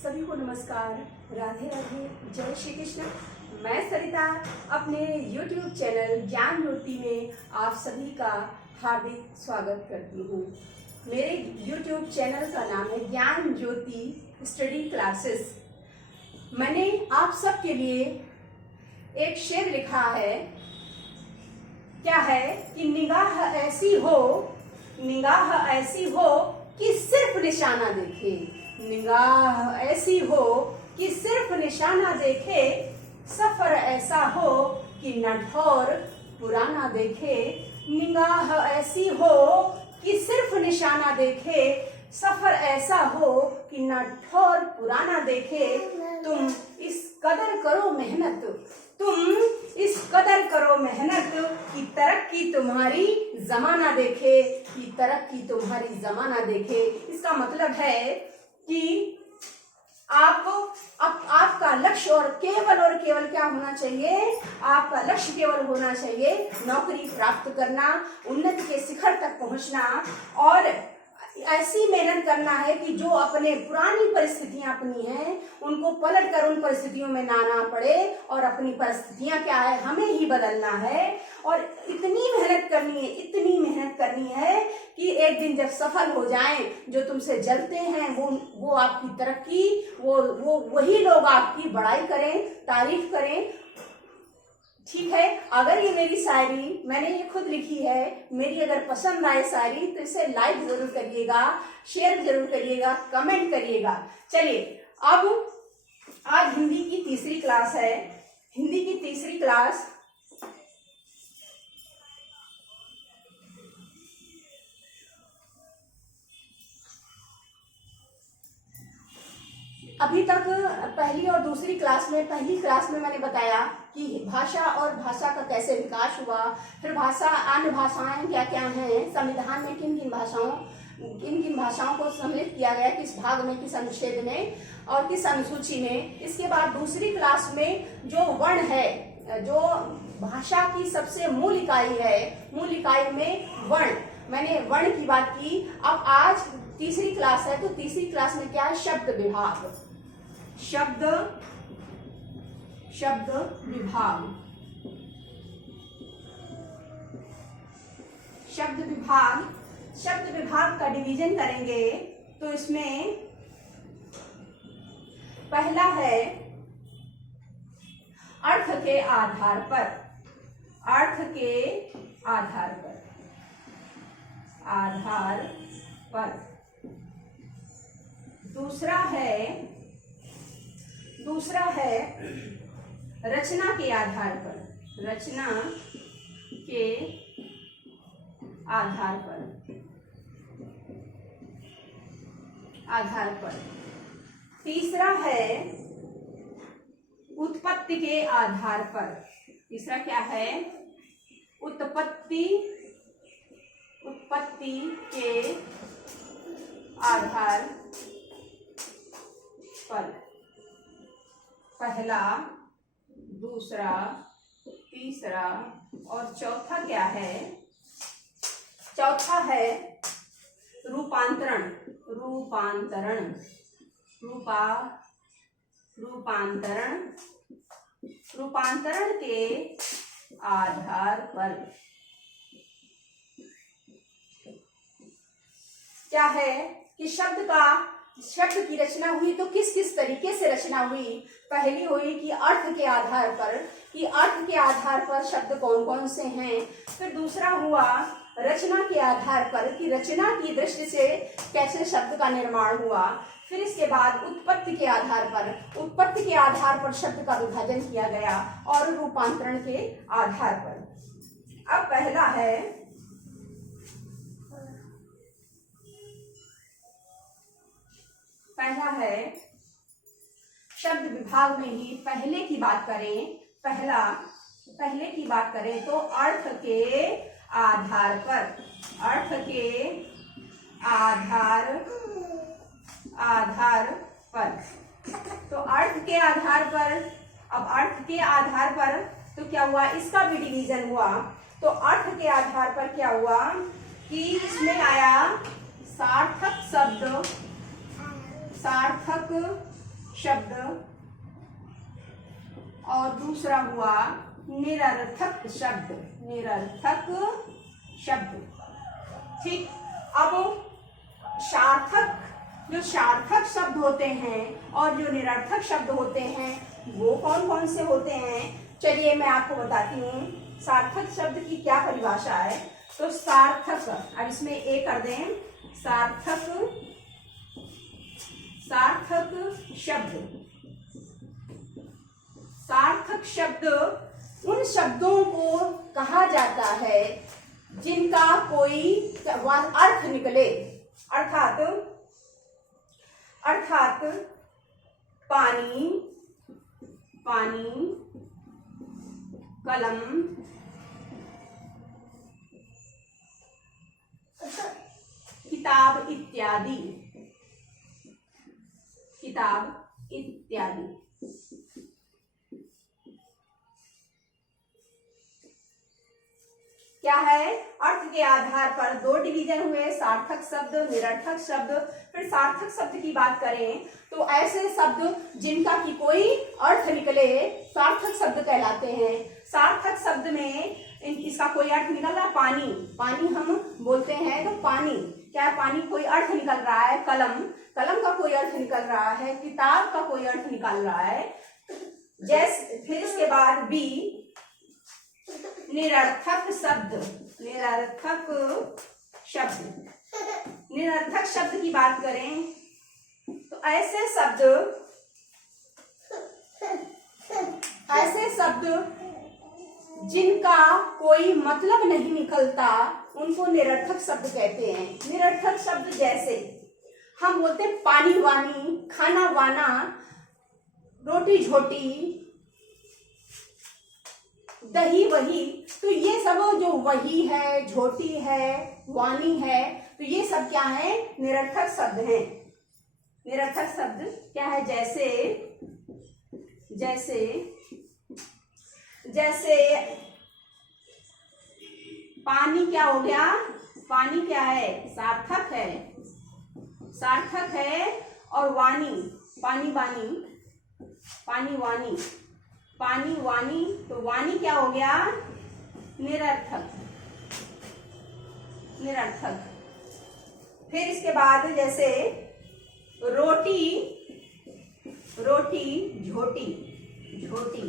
सभी को नमस्कार, राधे राधे, जय श्री कृष्ण। मैं सरिता अपने YouTube चैनल ज्ञान ज्योति में आप सभी का हार्दिक स्वागत करती हूँ। मेरे YouTube चैनल का नाम है ज्ञान ज्योति स्टडी क्लासेस। मैंने आप सबके लिए एक शेर लिखा है। क्या है कि निगाह ऐसी हो कि सिर्फ निशाना देखे, निगाह ऐसी हो कि सिर्फ निशाना देखे, सफर ऐसा हो कि न ठौर पुराना देखे। निगाह ऐसी हो कि सिर्फ निशाना देखे, सफर ऐसा हो कि न ठौर पुराना देखे। तुम इस कदर करो मेहनत कि तरक्की तुम्हारी जमाना देखे, कि तरक्की तुम्हारी जमाना देखे। इसका मतलब है कि आपका लक्ष्य और केवल क्या होना चाहिए? आपका लक्ष्य केवल होना चाहिए नौकरी प्राप्त करना, उन्नति के शिखर तक पहुंचना, और ऐसी मेहनत करना है कि जो अपने पुरानी परिस्थितियां अपनी हैं उनको पलट कर उन परिस्थितियों में ना आना पड़े, और अपनी परिस्थितियां क्या है हमें ही बदलना है। और इतनी मेहनत करनी है कि एक दिन जब सफल हो जाएं, जो तुमसे जलते हैं वो आपकी तरक्की, वही लोग आपकी बड़ाई करें, तारीफ करें। ठीक है, अगर ये मेरी शायरी मैंने ये खुद लिखी है, मेरी अगर पसंद आए शायरी तो इसे लाइक जरूर करिएगा, शेयर जरूर करिएगा, कमेंट करिएगा। चलिए, अब आज हिंदी की तीसरी क्लास है। हिंदी की तीसरी क्लास अभी तक पहली और दूसरी क्लास में, पहली क्लास में मैंने बताया कि भाषा और भाषा का कैसे विकास हुआ, फिर अन्य भाषाएं क्या क्या हैं, संविधान में किन किन भाषाओं को सम्मिलित किया गया, किस भाग में, किस अनुच्छेद में और किस अनुसूची में। इसके बाद दूसरी क्लास में जो वर्ण है, जो भाषा की सबसे मूल इकाई है, मूल इकाई में वर्ण, मैंने वर्ण की बात की। अब आज तीसरी क्लास है, तो तीसरी क्लास में क्या है? शब्द विभाग। शब्द विभाग का डिवीजन करेंगे तो इसमें पहला है अर्थ के आधार पर। दूसरा है रचना के आधार पर। तीसरा है उत्पत्ति के आधार पर। तीसरा क्या है? उत्पत्ति के आधार पर। पहला, दूसरा, तीसरा और चौथा क्या है? चौथा है रूपांतरण के आधार पर। क्या है कि शब्द की रचना हुई तो किस किस तरीके से रचना हुई? पहली हुई कि अर्थ के आधार पर, शब्द कौन कौन से हैं। फिर दूसरा हुआ रचना के आधार पर, कि रचना की दृष्टि से कैसे शब्द का निर्माण हुआ। फिर इसके बाद उत्पत्ति के आधार पर शब्द का विभाजन किया गया, और रूपांतरण के आधार पर। अब पहला है शब्द विभाग में ही पहले की बात करें तो अर्थ के आधार पर। तो अर्थ के आधार पर तो क्या हुआ? इसका भी डिवीजन हुआ। तो अर्थ के आधार पर क्या हुआ कि इसमें आया सार्थक शब्द और दूसरा हुआ निरर्थक शब्द, निरर्थक शब्द। ठीक, अब सार्थक, जो सार्थक शब्द होते हैं और जो निरर्थक शब्द होते हैं वो कौन कौन से होते हैं, चलिए मैं आपको बताती हूँ। सार्थक शब्द की क्या परिभाषा है, तो सार्थक, अब इसमें ए कर दें, सार्थक, सार्थक शब्द, सार्थक शब्द उन शब्दों को कहा जाता है जिनका कोई अर्थ निकले, अर्थात अर्थात पानी, पानी, कलम, किताब इत्यादि, किताब इत्यादि। क्या है, अर्थ के आधार पर दो डिवीजन हुए, सार्थक शब्द, निरर्थक शब्द। फिर सार्थक शब्द की बात करें तो ऐसे शब्द जिनका की कोई अर्थ निकले सार्थक शब्द कहलाते हैं। सार्थक शब्द में इसका कोई अर्थ निकल रहा है, पानी, पानी हम बोलते हैं तो पानी, क्या है, पानी कोई अर्थ निकल रहा है। कलम, कलम का कोई अर्थ निकल रहा है। किताब का कोई अर्थ निकल रहा है। जैसे फिर इसके बाद बी, निरर्थक शब्द, निरर्थक शब्द। निरर्थक शब्द की बात करें तो ऐसे शब्द, ऐसे शब्द जिनका कोई मतलब नहीं निकलता उनको निरर्थक शब्द कहते हैं। निरर्थक शब्द जैसे हम बोलते हैं पानी वानी, खाना वाना, रोटी झोटी, दही वही, तो ये सब जो वही है, झोटी है, वानी है, तो ये सब क्या है, निरर्थक शब्द हैं। निरर्थक शब्द क्या है, जैसे जैसे जैसे पानी क्या हो गया, पानी क्या है, सार्थक है, सार्थक है। और वानी, पानी वानी, पानी वानी, पानी वानी, तो वानी क्या हो गया, निरर्थक, निरर्थक। फिर इसके बाद जैसे रोटी, रोटी झोटी, झोटी,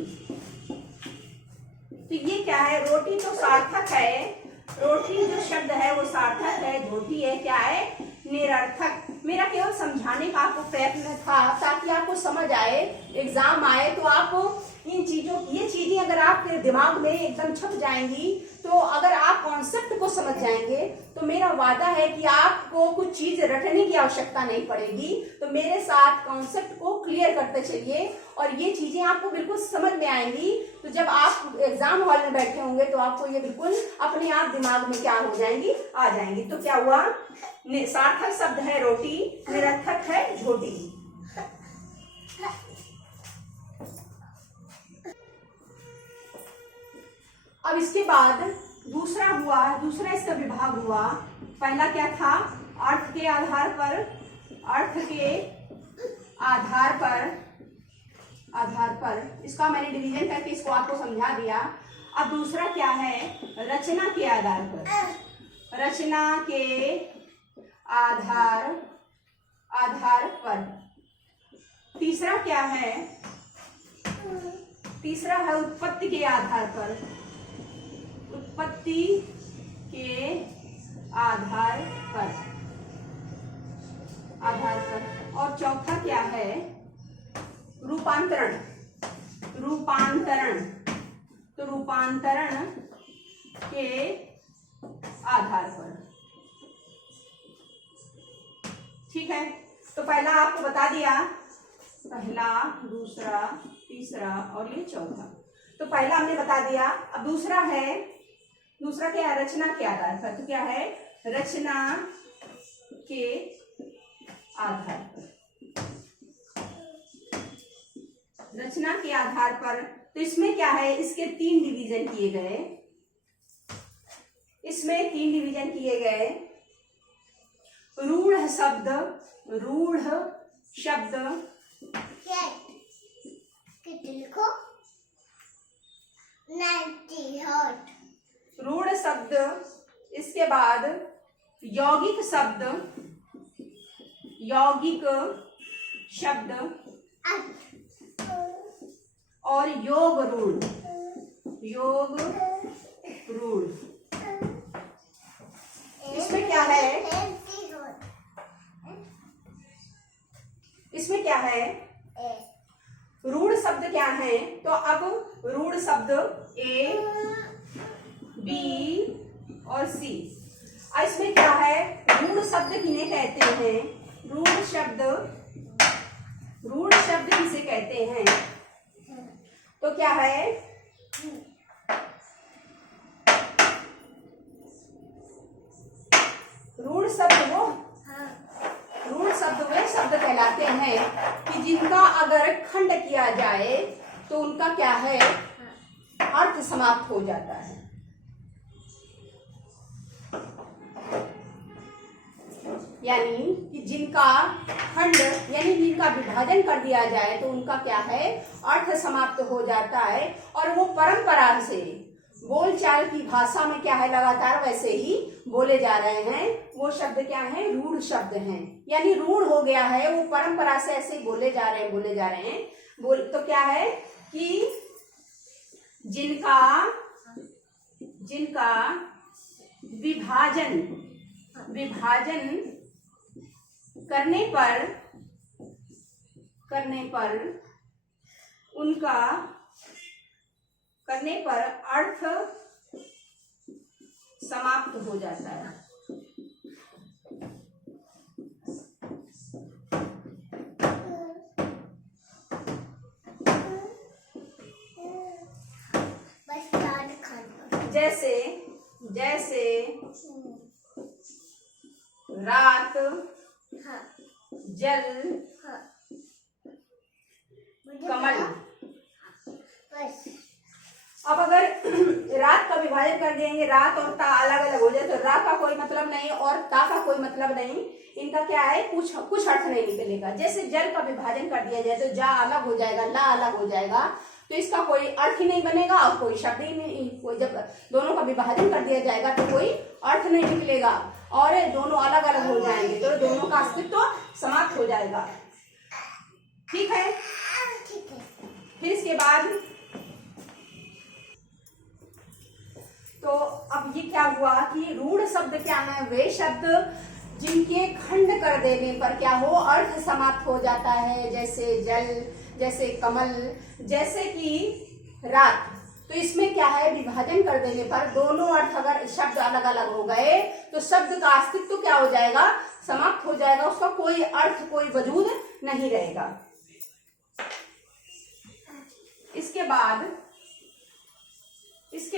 तो ये क्या है, रोटी तो सार्थक है, रोटी जो शब्द है वो सार्थक है, झोटी है क्या है, निरर्थक। मेरा केवल समझाने का आपको प्रयत्न था ताकि आपको समझ आए, एग्जाम आए तो आप इन चीजों, ये चीजें अगर आपके दिमाग में एकदम छप जाएंगी, तो अगर आप कॉन्सेप्ट को समझ जाएंगे तो मेरा वादा है कि आपको कुछ चीज रटने की आवश्यकता नहीं पड़ेगी। तो मेरे साथ कॉन्सेप्ट को क्लियर करते चलिए और ये चीजें आपको बिल्कुल समझ में आएंगी। तो जब आप एग्जाम हॉल में बैठे होंगे तो आपको ये बिल्कुल अपने आप दिमाग में क्या हो जाएंगी, आ जाएंगी। तो क्या हुआ, सार्थक शब्द है रोटी, निरर्थक है झोटी। अब इसके बाद दूसरा हुआ, दूसरा इसका विभाग हुआ। पहला क्या था, अर्थ के आधार पर, अर्थ के आधार पर, आधार पर इसका मैंने डिवीजन करके इसको आपको समझा दिया। अब दूसरा क्या है, रचना के आधार पर, रचना के आधार, आधार पर। तीसरा क्या है, तीसरा है उत्पत्ति के आधार पर, उत्पत्ति के आधार पर, आधार पर। और चौथा क्या है, रूपांतरण, रूपांतरण, तो रूपांतरण के आधार पर। ठीक है, तो पहला आपको बता दिया, पहला, दूसरा, तीसरा और ये चौथा। तो पहला हमने बता दिया। अब दूसरा है, दूसरा क्या है, रचना के आधार पर। तो क्या है, रचना के आधार पर, रचना के आधार पर। तो इसमें क्या है, इसके 3 डिवीजन किए गए, इसमें 3 डिवीजन किए गए। रूढ़ शब्द, रूढ़ शब्द, देखो 90 हर्ट। रूढ़ शब्द, इसके बाद यौगिक शब्द, यौगिक शब्द और योग रूढ़, योग रूढ़। इसमें क्या है, इसमें क्या है, रूढ़ शब्द क्या है? तो अब रूढ़ शब्द ए, बी और सी। इसमें क्या है, रूढ़ शब्द किन्हें कहते हैं? रूढ़ शब्द, रूढ़ शब्द किसे कहते हैं? तो क्या है, रूढ़ शब्द वो, रूढ़ शब्द वे शब्द कहलाते हैं कि जिनका अगर खंड किया जाए तो उनका क्या है, अर्थ समाप्त हो जाता है। यानी कि जिनका खंड यानी जिनका विभाजन कर दिया जाए तो उनका क्या है, अर्थ समाप्त हो जाता है। और वो परंपरा से बोलचाल की भाषा में क्या है, लगातार वैसे ही बोले जा रहे हैं, वो शब्द क्या है, रूढ़ शब्द हैं। यानी रूढ़ हो गया है, वो परंपरा से ऐसे ही बोले जा रहे हैं, बोले जा रहे हैं। तो क्या है कि जिनका जिनका विभाजन करने पर अर्थ समाप्त हो जाता है। जैसे जैसे रात, जल, कमल। अब अगर रात का विभाजन कर देंगे, रात और ता अलग अलग हो जाए तो रा का कोई मतलब नहीं और ता का कोई मतलब नहीं, इनका क्या है, कुछ अर्थ नहीं निकलेगा। जैसे जल का विभाजन कर दिया जाए तो जा अलग हो जाएगा, ला अलग हो जाएगा, तो इसका कोई अर्थ ही नहीं बनेगा और कोई शब्द ही नहीं। कोई जब दोनों का विभाजन कर दिया जाएगा तो कोई अर्थ नहीं निकलेगा और दोनों अलग अलग हो जाएंगे तो दोनों का अस्तित्व समाप्त हो जाएगा। ठीक है, फिर इसके बाद तो अब ये क्या हुआ कि रूढ़ शब्द क्या है, वे शब्द जिनके खंड कर देने पर क्या हो, अर्थ समाप्त हो जाता है। जैसे जल, जैसे कमल, जैसे कि रात। तो इसमें क्या है, विभाजन कर देने पर दोनों अर्थ अगर शब्द अलग अलग हो गए तो शब्द का अस्तित्व क्या हो जाएगा, समाप्त हो जाएगा, उसका कोई अर्थ कोई वजूद नहीं रहेगा। इसके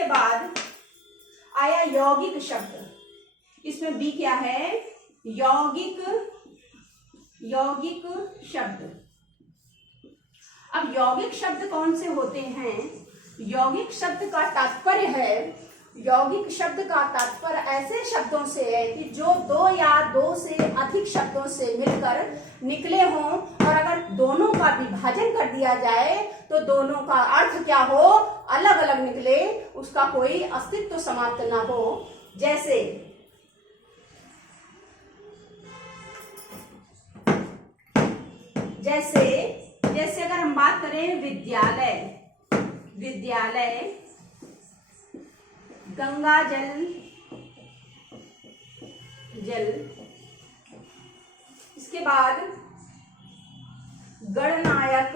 बाद आया यौगिक शब्द। इसमें बी क्या है, यौगिक शब्द। अब यौगिक शब्द कौन से होते हैं? यौगिक शब्द का तात्पर्य है, यौगिक शब्द का तात्पर्य ऐसे शब्दों से है कि जो दो या दो से अधिक शब्दों से मिलकर निकले हों और अगर दोनों का विभाजन कर दिया जाए तो दोनों का अर्थ क्या हो, अलग अलग निकले, उसका कोई अस्तित्व समाप्त ना हो। जैसे जैसे अगर हम बात करें विद्यालय, गंगा जल, इसके बाद गणनायक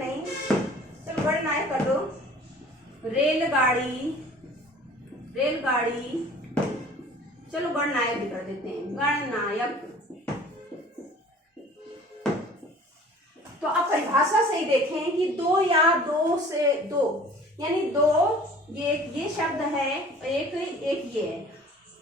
नहीं, चलो गणनायक कर दो, रेलगाड़ी, चलो गणनायक भी कर देते हैं, गणनायक। तो अब परिभाषा से ही देखें कि दो या दो से दो, यानी दो, ये शब्द है, एक ये है,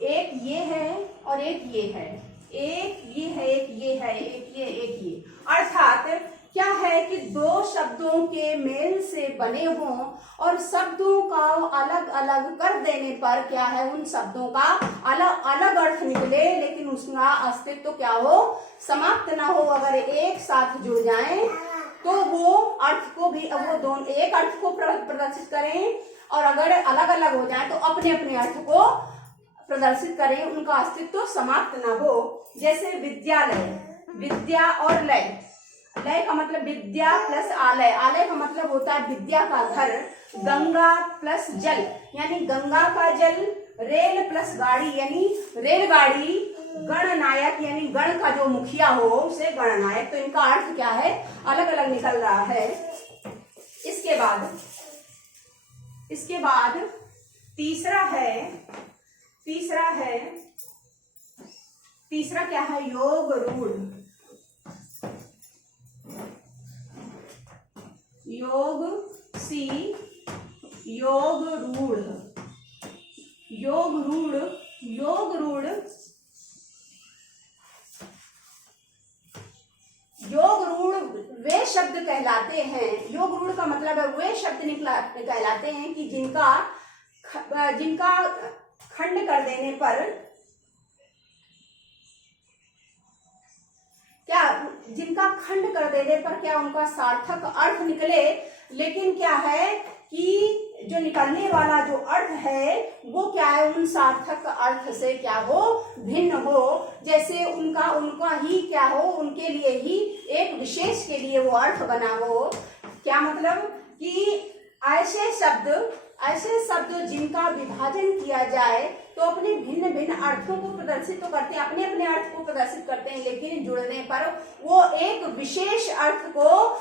एक ये है और एक ये है, एक ये है, एक ये है, एक ये। अर्थात क्या है कि दो शब्दों के मेल से बने हों और शब्दों का अलग अलग कर देने पर क्या है, उन शब्दों का अलग अलग अर्थ निकले लेकिन उसका अस्तित्व क्या हो, समाप्त ना हो। अगर एक साथ जुड़ जाएं तो वो अर्थ को भी, वो दोनों एक अर्थ को प्रदर्शित करें, और अगर अलग अलग हो जाए तो अपने अपने अर्थ को प्रदर्शित करें, उनका अस्तित्व समाप्त न हो। जैसे विद्यालय, विद्या और लय, लय का मतलब विद्या प्लस आलय, आलय का मतलब होता है विद्या का घर, गंगा प्लस जल यानी गंगा का जल, रेल प्लस गाड़ी यानी रेलगाड़ी, गणनायक यानी गण का जो मुखिया हो उसे गणनायक। तो इनका अर्थ क्या है, अलग अलग निकल रहा है। इसके बाद तीसरा क्या है, योग रूढ़। योग रूढ़, वे शब्द कहलाते हैं, योग रूढ़ का मतलब है वे शब्द कहलाते हैं कि जिनका खंड कर देने पर क्या उनका सार्थक अर्थ निकले, लेकिन क्या है कि जो निकलने वाला जो अर्थ है वो क्या है, उन सार्थक अर्थ से क्या हो, भिन्न हो। जैसे उनका ही क्या हो, उनके लिए ही एक विशेष के लिए वो अर्थ बना हो। क्या मतलब कि ऐसे शब्द जिनका विभाजन किया जाए तो अपने भिन्न भिन्न अर्थों को प्रदर्शित तो करते हैं, अपने अपने अर्थ को प्रदर्शित करते हैं, लेकिन जुड़ने पर वो एक विशेष अर्थ को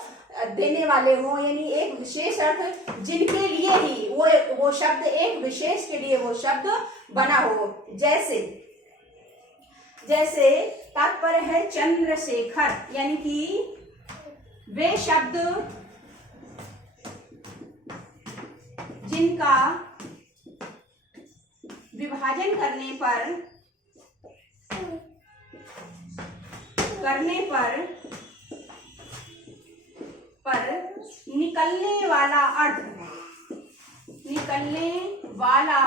देने वाले हो, यानी एक विशेष अर्थ जिनके लिए ही वो शब्द एक विशेष के लिए वो शब्द बना हो। जैसे तात्पर्य है चंद्रशेखर, यानी कि वे शब्द जिनका विभाजन करने पर निकलने वाला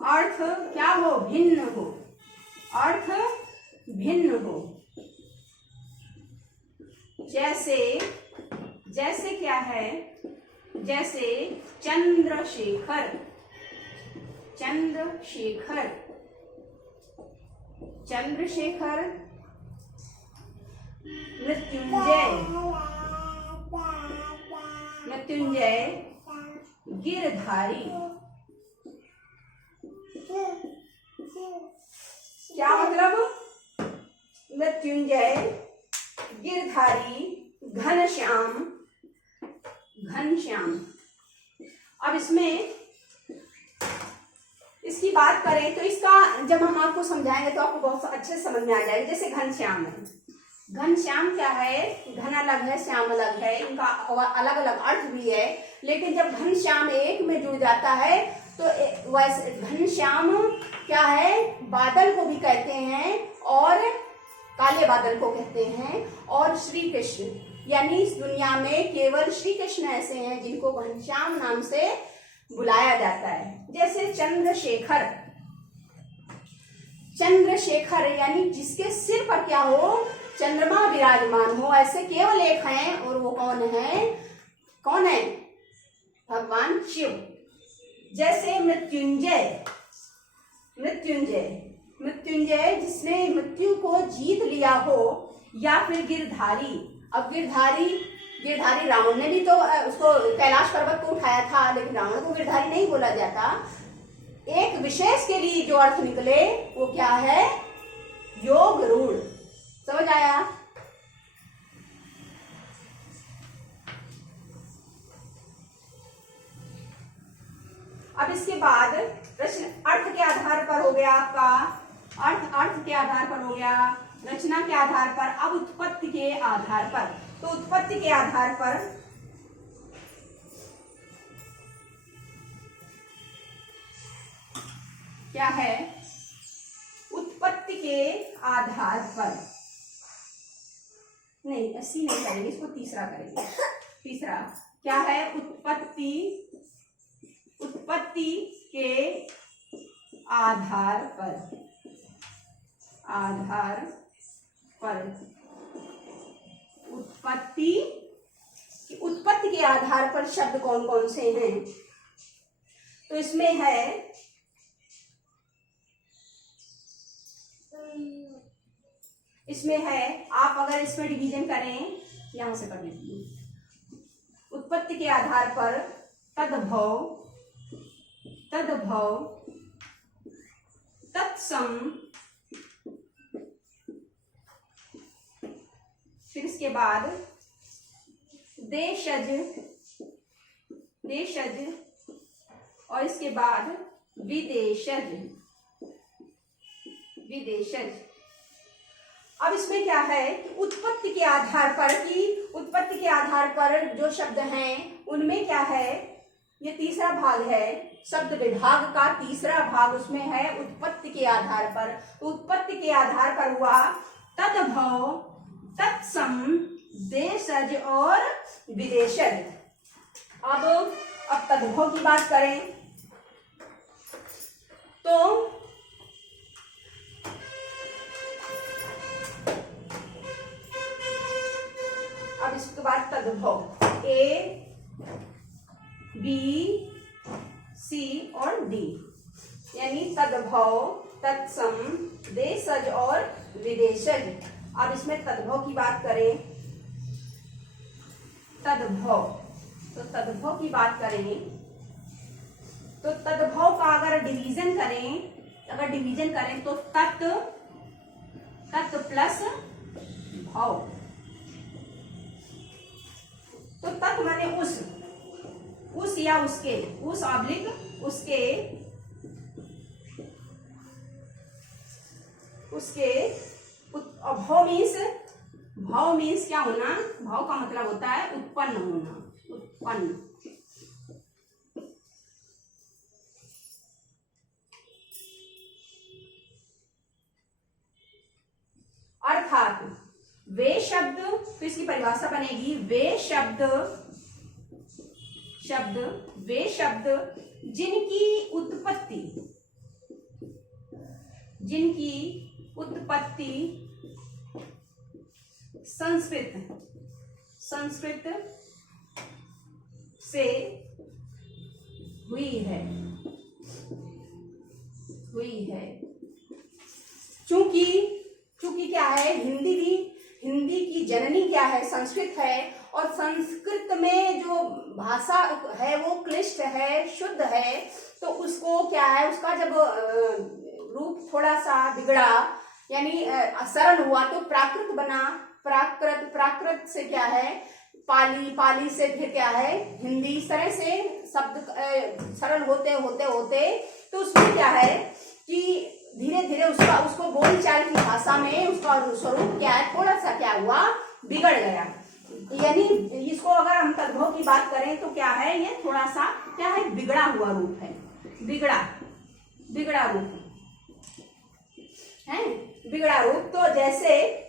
अर्थ क्या हो, भिन्न हो, अर्थ भिन्न हो। जैसे क्या है, जैसे चंद्रशेखर, मृत्युंजय, गिरधारी। क्या मतलब, मृत्युंजय, गिरधारी, घनश्याम। अब इसकी बात करें तो इसका जब हम आपको समझाएंगे तो आपको बहुत अच्छे से समझ में आ जाएगा। जैसे घनश्याम है, घनश्याम क्या है, घन अलग है, श्याम अलग है, इनका अलग अलग अर्थ भी है, लेकिन जब घनश्याम एक में जुड़ जाता है तो वैसे घनश्याम क्या है, बादल को भी कहते हैं और काले बादल को कहते हैं। और श्री कृष्ण, यानी इस दुनिया में केवल श्री कृष्ण ऐसे हैं जिनको घनश्याम नाम से बुलाया जाता है। जैसे चंद्रशेखर यानी जिसके सिर पर क्या हो, चंद्रमा विराजमान हो, ऐसे केवल एक हैं, और वो कौन है, भगवान शिव। जैसे मृत्युंजय जिसने मृत्यु को जीत लिया हो, या फिर गिरधारी। अब गिरधारी रावण ने भी तो उसको कैलाश पर्वत को उठाया था, लेकिन रावण को गिरधारी नहीं बोला जाता। एक विशेष के लिए जो अर्थ निकले वो क्या है, योग रूढ़। समझ आया? अब इसके बाद प्रश्न अर्थ के आधार पर हो गया आपका, अर्थ के आधार पर हो गया, रचना के आधार पर। अब उत्पत्ति के आधार पर, तो उत्पत्ति के आधार पर क्या है, उत्पत्ति के आधार पर नहीं, ऐसी नहीं करेंगे, इसको तीसरा करेंगे। तीसरा क्या है, उत्पत्ति के आधार पर उत्पत्ति के आधार पर शब्द कौन कौन से हैं? तो इसमें है आप अगर इसमें डिवीजन करें, यहां से कर लीजिए, उत्पत्ति के आधार पर तद्भव, तत्सम, फिर इसके बाद देशज, और इसके बाद विदेशज। अब इसमें क्या है कि उत्पत्ति के आधार पर जो शब्द हैं उनमें क्या है, ये तीसरा भाग है, शब्द विभाग का तीसरा भाग उसमें है उत्पत्ति के आधार पर। तो उत्पत्ति के आधार पर हुआ तद्भव, तत्सम, देशज और विदेशज। अब तद्भव की बात करें तो अब इसके बाद तद्भव A, B, C और D, यानी तद्भव, तत्सम, देशज और विदेशज। अब इसमें तद्भव की बात करें, तद्भव तो तद्भव का अगर डिवीजन करें तो तत् प्लस भव। तो तत् माने उस या उसके, उस ऑब्लिक उसके भव मीन्स क्या होना? भव का मतलब होता है उत्पन्न होना, उत्पन्न। अर्थात वे शब्द, तो इसकी परिभाषा बनेगी वे शब्द जिनकी उत्पत्ति संस्कृत से हुई है। चूंकि क्या है, हिंदी की जननी क्या है? संस्कृत है, और संस्कृत में जो भाषा है वो क्लिष्ट है, शुद्ध है। तो उसको क्या है, उसका जब रूप थोड़ा सा बिगड़ा यानी सरल हुआ तो प्राकृत बना। प्राकृत से क्या है, पाली से फिर क्या है हिंदी। इस तरह से शब्द सरल होते तो उसमें क्या है कि धीरे धीरे उसको बोलचाल की भाषा में उसका स्वरूप क्या है, थोड़ा सा क्या हुआ, बिगड़ गया। यानी इसको अगर हम तद्भव की बात करें तो क्या है, ये थोड़ा सा क्या है, बिगड़ा हुआ रूप है, बिगड़ा रूप है, बिगड़ा रूप। तो जैसे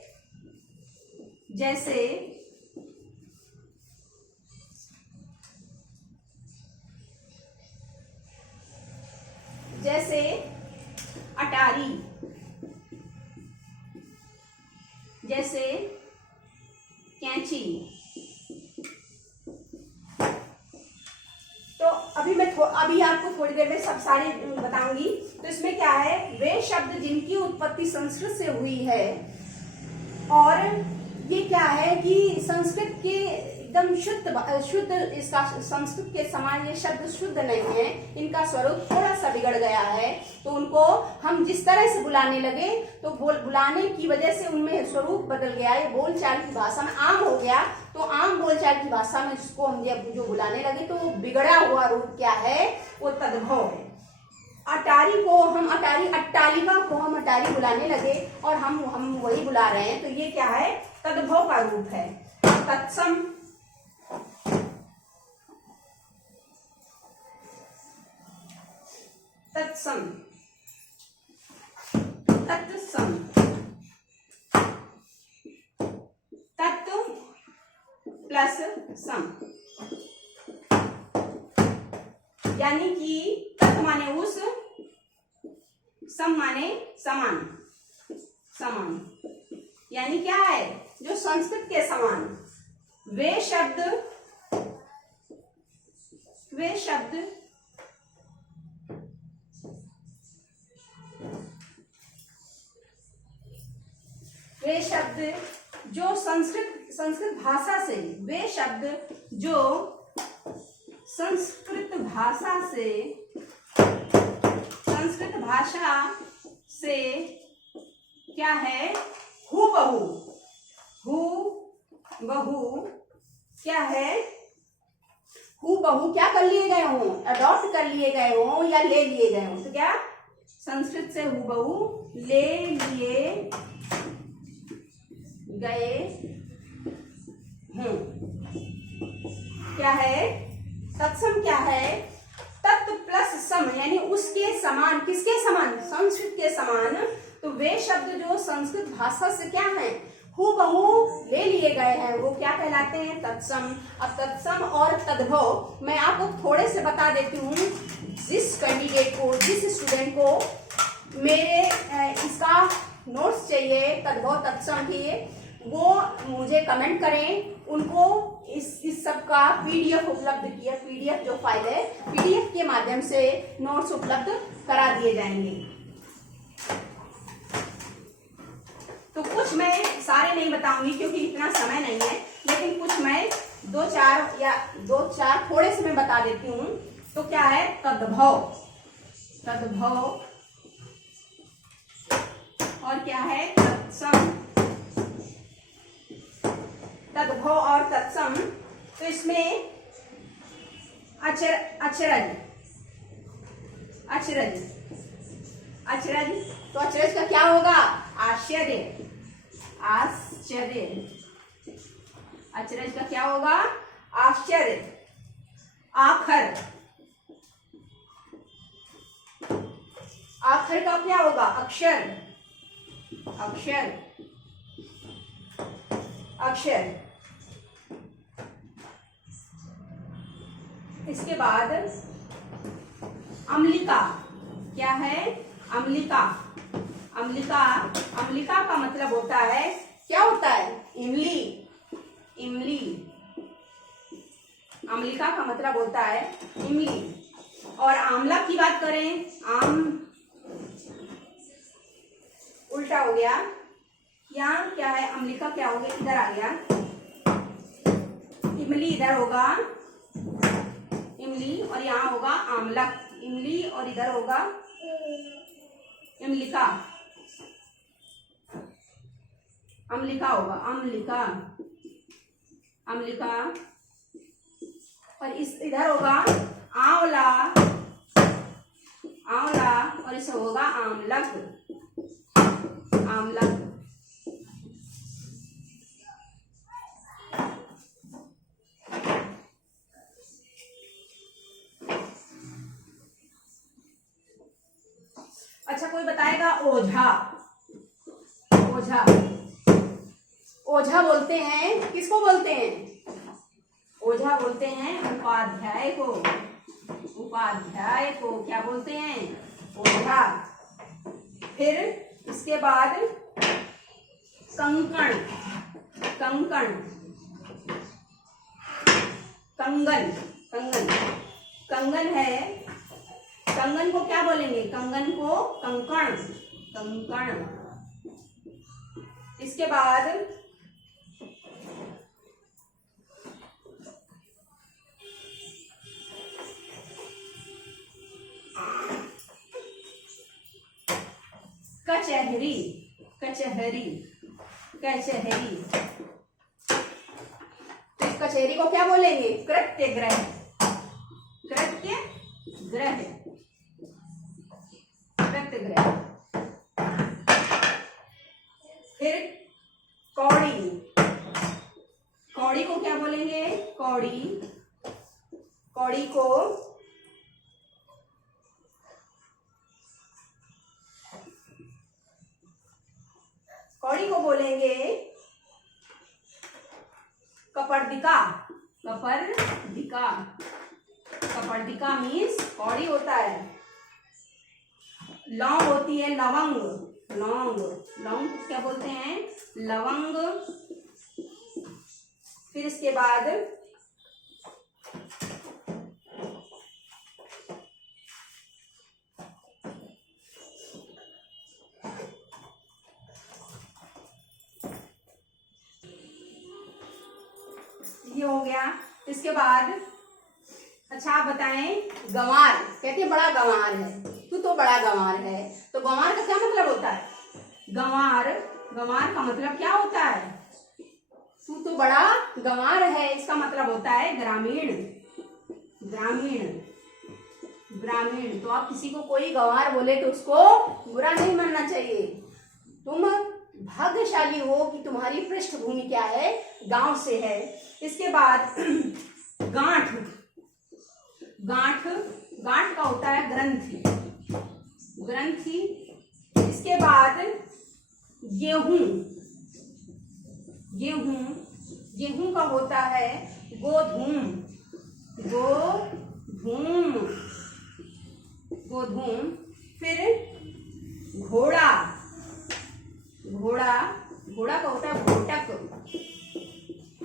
अटारी, जैसे कैंची। तो अभी आपको थोड़ी देर में सब सारी बताऊंगी। तो इसमें क्या है, वे शब्द जिनकी उत्पत्ति संस्कृत से हुई है, और ये क्या है कि संस्कृत के एकदम शुद्ध इसका संस्कृत के समान ये शब्द शुद्ध नहीं है, इनका स्वरूप थोड़ा सा बिगड़ गया है। तो उनको हम जिस तरह से बुलाने लगे तो बुलाने की वजह से उनमें स्वरूप बदल गया, ये बोलचाल की भाषा में आम हो गया। तो आम बोलचाल की भाषा में जिसको हम जो बुलाने लगे तो बिगड़ा हुआ रूप क्या है, वो तद्भव है। अटारी को हम अट्टालिका को हम अटारी बुलाने लगे और हम वही बुला रहे हैं, तो ये क्या है, तद्भव का रूप है। तत्सम, तत्व प्लस सम, यानी कि तत्व माने उस, सम माने समान। यानी क्या है, जो संस्कृत के समान, वे शब्द वे शब्द जो संस्कृत भाषा से, वे शब्द जो संस्कृत भाषा से क्या है, हूबहू क्या है, हूबहू क्या कर लिए गए हों, अडॉप्ट कर लिए गए हों या ले लिए गए हों। तो क्या संस्कृत से हूबहू ले लिए गए हूं। क्या है, तत्सम क्या है, तत् प्लस सम, यानी उसके समान, किसके समान, संस्कृत के समान। तो वे शब्द जो संस्कृत भाषा से क्या है, हूबहू ले लिए गए हैं, वो क्या कहलाते हैं, तत्सम। अब तत्सम और तद्भव मैं आपको थोड़े से बता देती हूँ। जिस कैंडिडेट को, जिस स्टूडेंट को मेरे इसका नोट्स चाहिए तद्भव तत्सम की, वो मुझे कमेंट करें, उनको इस सब का पीडीएफ उपलब्ध किया, पीडीएफ जो फाइल है, पीडीएफ के माध्यम से नोट्स उपलब्ध करा दिए जाएंगे। तो कुछ मैं सारे नहीं बताऊंगी क्योंकि इतना समय नहीं है, लेकिन कुछ मैं दो चार थोड़े से मैं बता देती हूँ। तो क्या है, तद्भव और क्या है, तत्सम। तद्भव और तत्सम, तो इसमें अचरज, तो अचरज का क्या होगा, आश्चर्य। अचरज का क्या होगा, आश्चर्य। आखर का क्या होगा, अक्षर। इसके बाद अम्लिका, क्या है, अम्लिका का मतलब होता है, क्या होता है, इमली। अम्लिका का मतलब होता है इमली। और आंवला की बात करें, उल्टा हो गया, यहाँ क्या है, अम्लिका क्या हो गया, इधर आ गया, इमली इधर होगा, इमली, और यहाँ होगा आमलक, इमली, और इधर होगा इमलिका, अम्लिका होगा, अम्लिका, और इस इधर होगा आंवला, और इसे होगा आमलक। अच्छा, कोई बताएगा, ओझा बोलते हैं, किसको बोलते हैं, ओझा बोलते हैं उपाध्याय को क्या बोलते हैं, ओझा। फिर इसके बाद कंगन है, कंगन को क्या बोलेंगे, कंगन को कंकण। इसके बाद कचहरी। तो इस कचहरी को क्या बोलेंगे, कृत्यगृह। फिर कौड़ी को क्या बोलेंगे, कौड़ी को बोलेंगे कपर्दिका। मीन्स कौड़ी होता है। लौंग होती है लवंग, लौंग को क्या बोलते हैं, लवंग। फिर इसके बाद ये हो गया। इसके बाद अच्छा आप बताएं, गंवार कहते हैं बड़ा गंवार है, तू तो बड़ा गंवार है, तो गंवार का क्या मतलब होता है? गंवार, गंवार का मतलब क्या होता है? तू तो बड़ा गंवार है, इसका मतलब होता है ग्रामीण, ग्रामीण, ग्रामीण। तो आप किसी को कोई गंवार बोले तो उसको बुरा नहीं मानना चाहिए। तुम भाग्यशाली हो कि तुम्हारी पृष्ठभूमि क्या है, गांव से है। इसके बाद गांठ, गांठ, गांठ का होता है ग्रंथि, ग्रंथि। इसके बाद गेहूं, गेहूं, गेहूं का होता है गोधूम, गोधूम, गोधूम। फिर घोड़ा, घोड़ा, घोड़ा का होता है घोटक,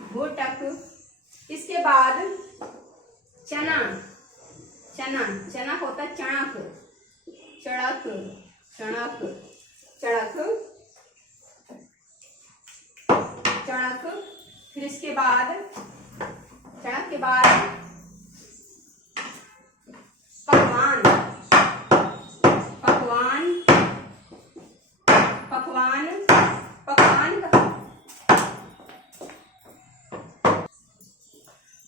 घोटक। इसके बाद चना, चना, चना का होता है चणक, चणक, चणक, चणक, चणक। फिर इसके बाद चणक के बाद पकवान, पकवान, पकवान, पकवान का,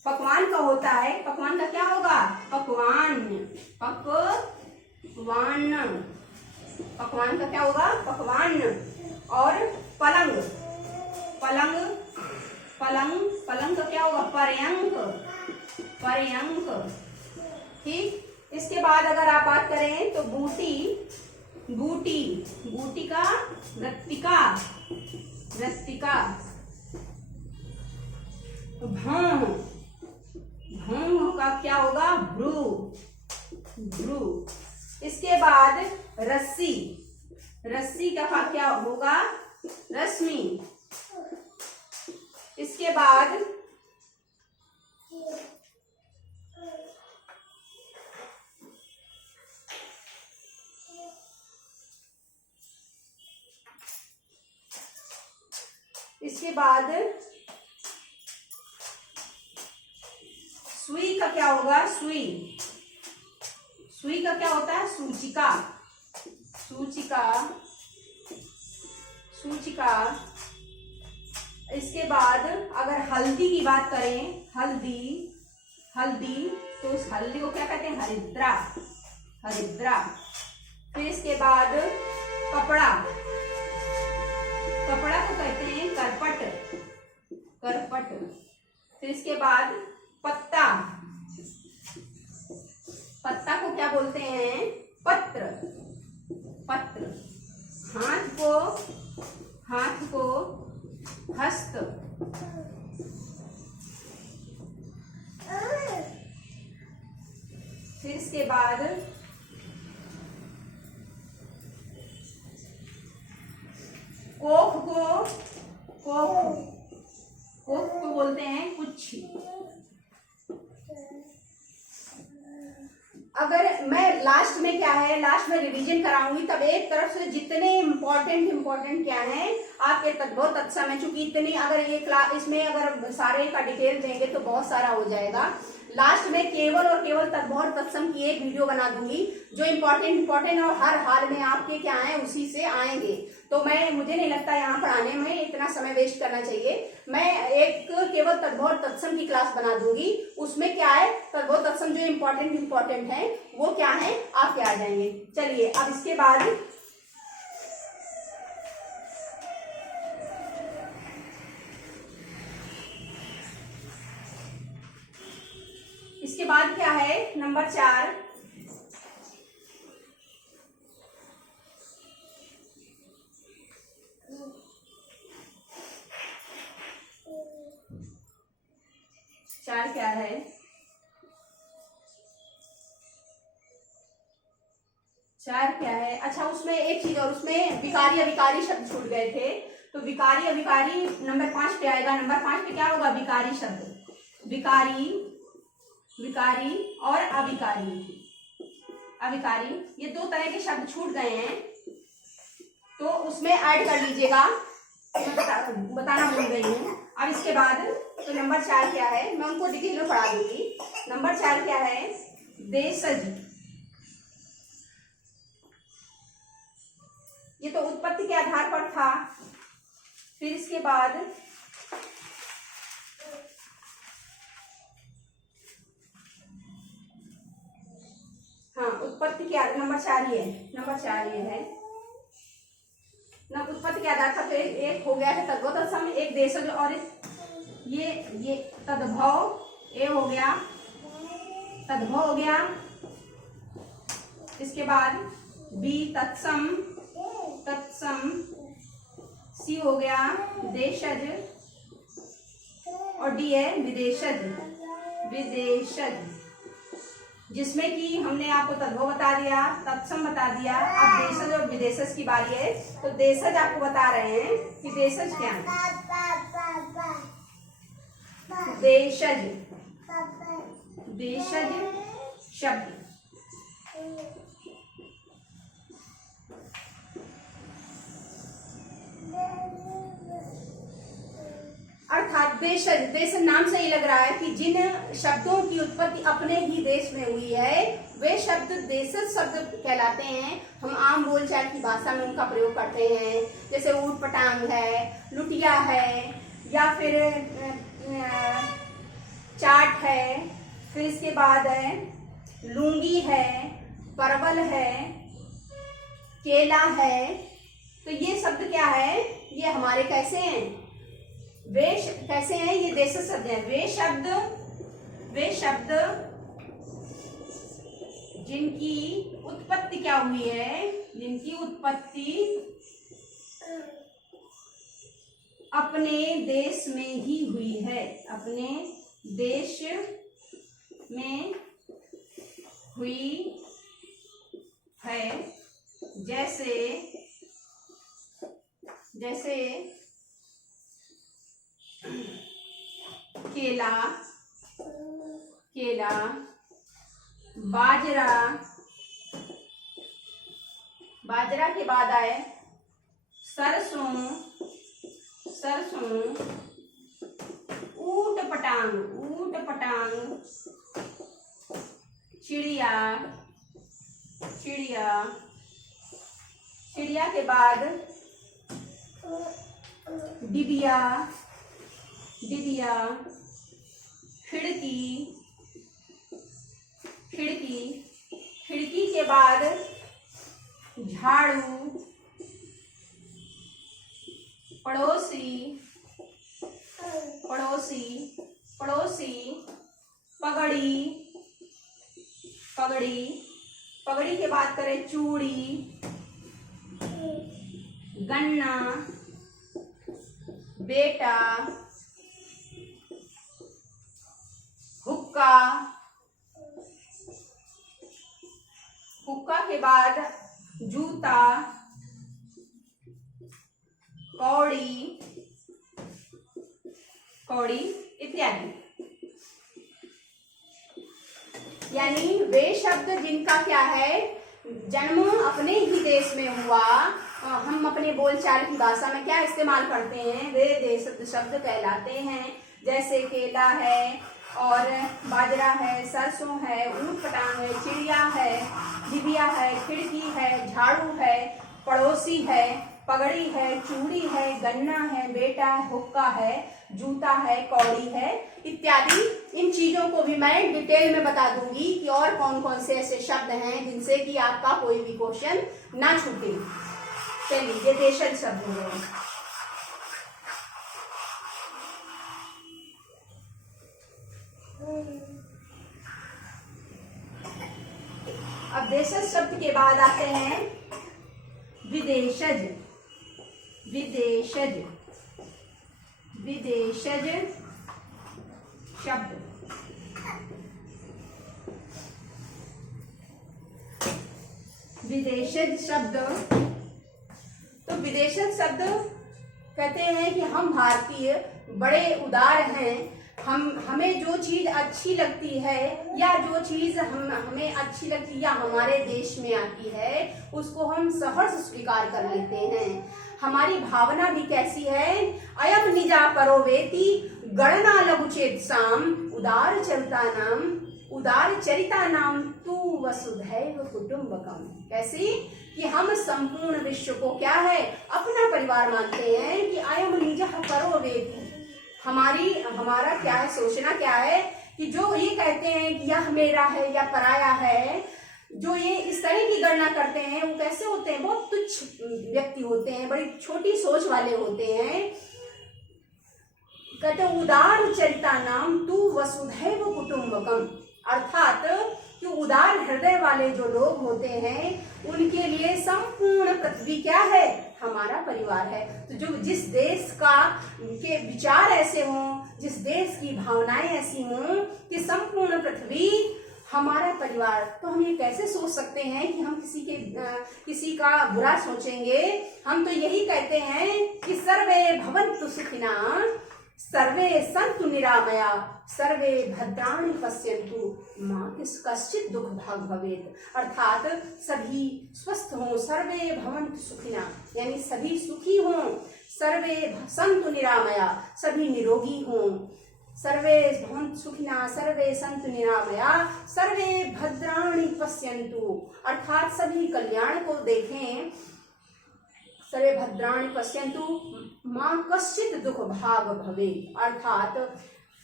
पकवान का होता है, पकवान का क्या होगा? पकवान, पकवान, पकवान का क्या होगा? पकवान। और पलंग, पलंग, पलंग, पलंग का क्या होगा? पर्यंक, पर्यंक। ठीक। इसके बाद अगर आप बात करें तो बूटी, बूटी, बूटी का मृत्तिका, मृत्तिका। भौं, भौं का क्या होगा? भ्रू, भ्रू। इसके बाद रस्सी, रस्सी का क्या होगा? रश्मि। इसके बाद इसके बाद सुई का क्या होगा? सुई, सुई का क्या होता है? सूचिका, सूचिका, सूचिका। इसके बाद अगर हल्दी की बात करें, हल्दी, हल्दी, तो उस हल्दी को क्या कहते हैं? हरिद्रा, हरिद्रा। फिर इसके बाद कपड़ा, कपड़ा को कहते हैं करपट, करपट। फिर इसके बाद पत्ता, पत्ता को क्या बोलते हैं? पत्र, पत्र। हाथ को, हाथ को हस्त, फिर इसके बाद कोख को, कोख, कोख को बोलते हैं कुच्छी। अगर मैं लास्ट में क्या है, लास्ट में रिवीजन कराऊंगी, तब एक तरफ से जितने इम्पोर्टेंट क्या है आपके तद्भव तत्सम है, चूंकि इतनी अगर ये क्लास इसमें अगर सारे का डिटेल देंगे तो बहुत सारा हो जाएगा। लास्ट में केवल और केवल तद्भव तत्सम की एक वीडियो बना दूंगी जो इम्पोर्टेंट और हर हाल में आपके क्या है उसी से आएंगे। तो मुझे नहीं लगता यहाँ पढ़ाने में इतना समय वेस्ट करना चाहिए। मैं एक केवल तद्भव तत्सम की क्लास बना दूंगी, उसमें क्या है तद्भव तत्सम जो इम्पोर्टेंट है वो क्या है आपके आ जाएंगे। चलिए अब इसके बाद क्या है नंबर 4, क्या है? चार क्या है? अच्छा उसमें एक चीज और, उसमें विकारी अविकारी शब्द छूट गए थे। तो विकारी अविकारी नंबर 5 पे आएगा। नंबर 5 पे क्या होगा? विकारी शब्द, विकारी, विकारी और अविकारी। अविकारी, ये दो तरह के शब्द छूट गए हैं, तो उसमें ऐड कर लीजिएगा, मैं बताना भूल गई हूँ। अब इसके बाद तो नंबर 4 क्या है, मैं उनको डिटेल में पढ़ा दूंगी। नंबर 4 क्या है? देशज। ये तो उत्पत्ति के आधार पर था। फिर इसके बाद हाँ, उत्पत्ति के आधार नंबर 4 ये है, नंबर 4 ये है न, उत्पत्ति के आधार पर एक हो गया है तद्भव तत्सम, एक देशज, और ये तद्भव, ए हो गया, तद्भव हो गया। इसके बाद बी तत्सम, तत्सम, सी हो गया देशज, और डी है विदेशज, विदेशज, जिसमें कि हमने आपको तद्भव बता दिया, तत्सम बता दिया। अब देशज और विदेशज की बारी है। तो देशज आपको बता रहे हैं कि देशज क्या है। देशज, देशज शब्द अर्थात देशज, देशज नाम से ही लग रहा है कि जिन शब्दों की उत्पत्ति अपने ही देश में हुई है वे शब्द देशज शब्द कहलाते हैं। हम आम बोलचाल की भाषा में उनका प्रयोग करते हैं, जैसे ऊट पटांग है, लुटिया है, या फिर चाट है, फिर इसके बाद है लूंगी है, परवल है, केला है। तो ये शब्द क्या है? ये हमारे कैसे हैं? वे कैसे हैं? ये देशज शब्द हैं। वे शब्द जिनकी उत्पत्ति क्या हुई है? जिनकी उत्पत्ति अपने देश में ही हुई है, अपने देश में हुई है। जैसे जैसे केला, केला, बाजरा, बाजरा के बाद आए सरसों, सरसों, ऊट पटांग, ऊट पटांग, चिड़िया, चिड़िया, चिड़िया के बाद डिबिया, डिबिया, खिड़की, खिड़की, खिड़की के बाद झाड़ू, पड़ोसी, पड़ोसी, पड़ोसी, पगड़ी, पगड़ी, पगड़ी के बाद करें चूड़ी, गन्ना, बेटा, हुक्का, हुक्का के बाद जूता, कौड़ी, कौड़ी इत्यादि। यानी वे शब्द जिनका क्या है? जन्म अपने ही देश में हुआ, हम अपने बोलचाल की भाषा में क्या इस्तेमाल करते हैं? वे देश शब्द कहलाते हैं। जैसे केला है, और बाजरा है, सरसों है, ऊट पटांग है, चिड़िया है, डिबिया है, खिड़की है, झाड़ू है, पड़ोसी है, पगड़ी है, चूड़ी है, गन्ना है, बेटा है, हुक्का है, जूता है, कौड़ी है इत्यादि। इन चीजों को भी मैं डिटेल में बता दूंगी कि और कौन कौन से ऐसे शब्द हैं जिनसे कि आपका कोई भी क्वेश्चन ना छूटे। चलिए, ये देशज शब्द हो गए। अब देशज शब्द के बाद आते हैं विदेशज, विदेशज, विदेशज शब्द। विदेशज शब्द, तो विदेशज शब्द कहते हैं कि हम भारतीय बड़े उदार हैं, हमें जो चीज अच्छी लगती है या जो चीज हमें अच्छी लगती या हमारे देश में आती है उसको हम सहर्ष स्वीकार कर लेते हैं। हमारी भावना भी कैसी है, अयम निजा परोवेति गणना लघुचेत साम उदार चरिता नाम तू वसुधैव कुटुंबकम। कैसी कि हम संपूर्ण विश्व को क्या है, अपना परिवार मानते हैं। कि अयम निजा परोवेति, हमारा क्या है, सोचना क्या है कि जो ये कहते हैं कि यह मेरा है या पराया है, जो ये इस तरह की गणना करते हैं वो कैसे होते हैं, बहुत तुच्छ व्यक्ति होते हैं, बड़ी छोटी सोच वाले होते हैं। कहते उदार चरिता नाम तू वसुधैव कुटुंबकम, अर्थात कि उदार हृदय वाले जो लोग होते हैं उनके लिए संपूर्ण पृथ्वी क्या है, हमारा परिवार है। तो जो जिस देश के विचार ऐसे हों, जिस देश की भावनाएं ऐसी हों कि संपूर्ण पृथ्वी हमारा परिवार, तो हम ये कैसे सोच सकते हैं कि हम किसी का बुरा सोचेंगे। हम तो यही कहते हैं कि सर्वे भवन्तु सुखिनः सर्वे सन्तु निरामया सर्वे भद्राणि पश्यन्तु मां कश्चित् दुख भाग भवेत्। अर्थात सभी स्वस्थ हों, सर्वे भवन्तु सुखिनः यानी सभी सुखी हों, सर्वे सन्तु निरामया सभी निरोगी हों, सर्वे भवन्तु सुखिनः सर्वे सन्तु निरामया सर्वे भद्राणि पश्यन्तु, अर्थात सभी कल्याण को देखें। सर्वे भद्राणि पश्यन्तु मां कश्चित् दुख भाग भवेत्, अर्थात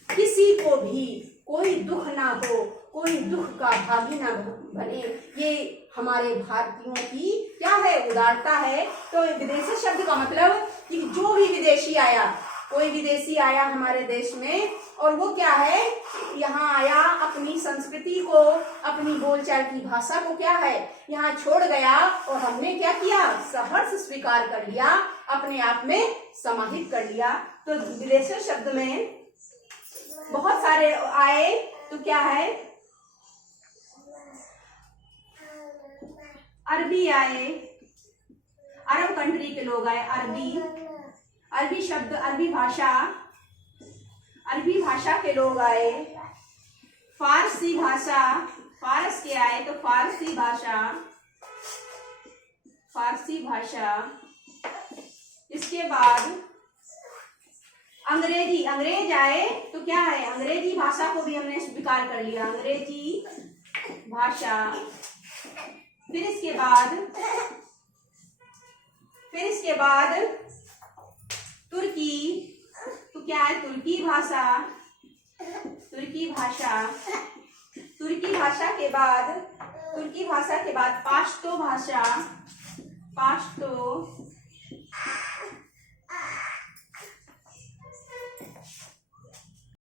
किसी को भी कोई दुख ना हो, कोई दुख का भागी ना बने। ये हमारे भारतीयों की क्या है, उदारता है। तो विदेशी शब्द का मतलब कि जो भी विदेशी आया, कोई विदेशी आया हमारे देश में और वो क्या है, यहाँ आया अपनी संस्कृति को, अपनी बोलचाल की भाषा को क्या है यहाँ छोड़ गया और हमने क्या किया, सहर्ष स्वीकार कर लिया, अपने आप में समाहित कर लिया। तो विदेशी शब्द में बहुत सारे आए, तो क्या है, अरबी आए, अरब कंट्री के लोग आए, अरबी शब्द, अरबी भाषा के लोग आए, फारसी भाषा, फारस के आए तो फारसी भाषा, इसके बाद अंग्रेज आए तो क्या है, अंग्रेजी भाषा को भी हमने स्वीकार कर लिया, अंग्रेजी भाषा। फिर इसके बाद तुर्की, तो क्या है, तुर्की भाषा के बाद पाश्तो